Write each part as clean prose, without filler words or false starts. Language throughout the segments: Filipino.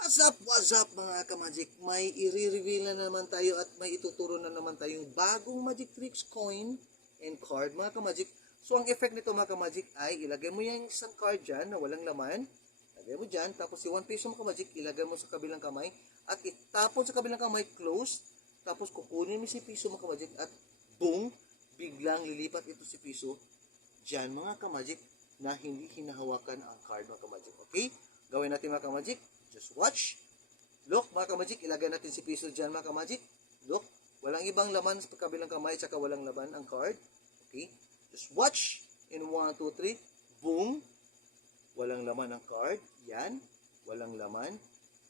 What's up mga ka-magic? May i-reveal na naman tayo at may ituturo na naman tayong bagong magic tricks coin and card mga ka-magic. So ang effect nito mga ka-magic ay ilagay mo yung isang card dyan na walang laman. Ilagay mo dyan, tapos yung 1 peso mga ka-magic ilagay mo sa kabilang kamay at itapon sa kabilang kamay close. Tapos kukunin mo si piso mga ka-magic at boom, biglang lilipat ito si piso dyan mga ka-magic na hindi hinahawakan ang card mga ka-magic. Okay? Gawin natin mga ka-magic. Just watch. Look, mga ka-magic, ilagay natin si piso dyan, mga ka-magic. Look, walang ibang laman sa kabilang kamay, tsaka walang laman ang card. Okay? Just watch. In 1, 2, 3. Boom. Walang laman ang card. Yan. Walang laman.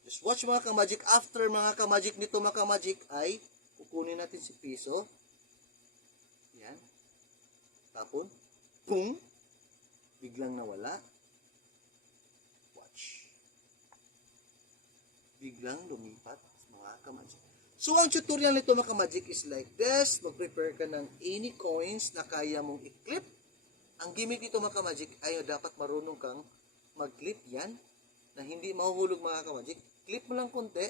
Just watch, mga ka-magic. After, mga ka-magic nito, mga ka-magic, ay kukunin natin si piso. Yan. Tapon. Boom. Biglang nawala. Biglang lumipat mga ka-magic. So, ang tutorial nito mga ka-magic is like this. Mag-prepare ka ng any coins na kaya mong i-clip. Ang gimmick nito mga ka-magic ay dapat marunong kang mag-clip yan na hindi mahuhulog mga ka-magic. Clip mo lang konti.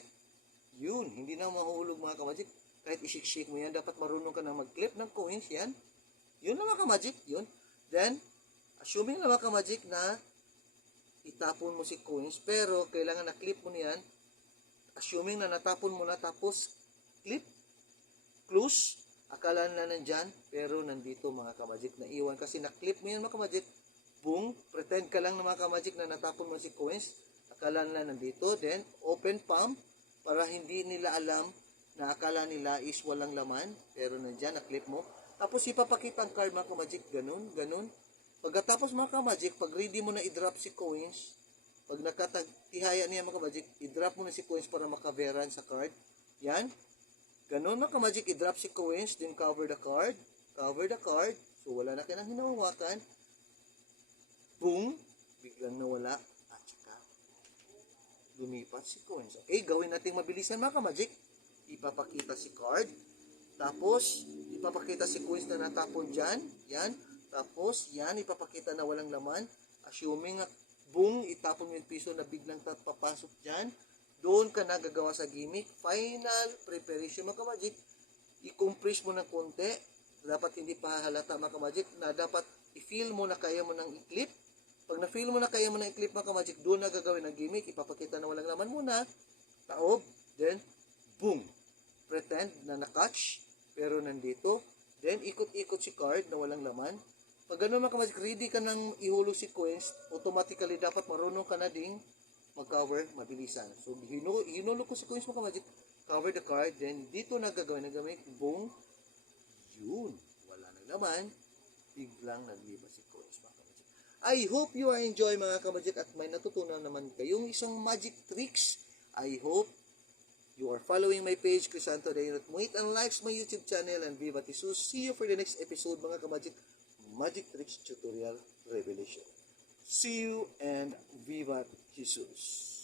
Yun, hindi na mahuhulog mga ka-magic. Kahit i-shake mo yan, dapat marunong ka na mag-clip ng coins yan. Yun lang mga ka-magic. Yun. Then, assuming na mga ka-magic na itapon mo si coins, pero kailangan na clip mo niyan. Assuming na natapon mo na tapos clip, close, akala na nandyan, pero nandito mga ka-magic na iwan kasi na-clip mo yan mga ka-magic, boom, pretend ka lang na mga ka-magic na natapon mo si coins, akala na nandito, then open palm para hindi nila alam na akala nila is walang laman, pero nandyan, na-clip mo. Tapos ipapakita ang card mga ka-magic, ganun, ganun. Pagkatapos mga ka-magic, pag ready mo na i-drop si coins, pag nakatihaya niya mga ka-magic, i-drop mo na si coins para makaveran sa card. Yan. Ganun mga ka-magic, i-drop si coins, then cover the card. Cover the card. So, wala na kinang hinahawakan. Boom. Biglang nawala. At saka, lumipat si coins. Okay, gawin natin mabilisan mga ka-magic. Ipapakita si card. Tapos, ipapakita si coins na natapon dyan. Yan. Tapos, yan, ipapakita na walang laman. Assuming boom, itapon mo yung piso na biglang papasok dyan. Doon ka nagagawa sa gimmick. Final preparation mga ka-magic. I-compress mo ng konti. Dapat hindi pa halata mga ka-magic na dapat i-feel mo na kaya mo ng i-clip. Pag na-feel mo na kaya mo ng i-clip mga ka-magic, doon na gagawin ang gimmick. Ipapakita na walang laman muna. Taob. Then, boom. Pretend na na-catch. Pero nandito. Then, ikot-ikot si card na walang laman. Pag gano'n mga ka-magic, ready ka nang ihulog si coins, automatically dapat marunong ka na ding mag-cover mabilisan. So, hinulog ko si coins mga ka-magic, cover the card, then dito na gagawin, boom, yun, wala nang laman, biglang nagliba si coins mga ka-magic. I hope you are enjoy mga ka-magic at may natutunan naman kayong isang magic tricks. I hope you are following my page, Crisanto Dainot Muit, and likes my YouTube channel, and Viva Jesus. See you for the next episode mga ka-magic. Magic Tricks Tutorial Revelation. See you and Viva Jesus.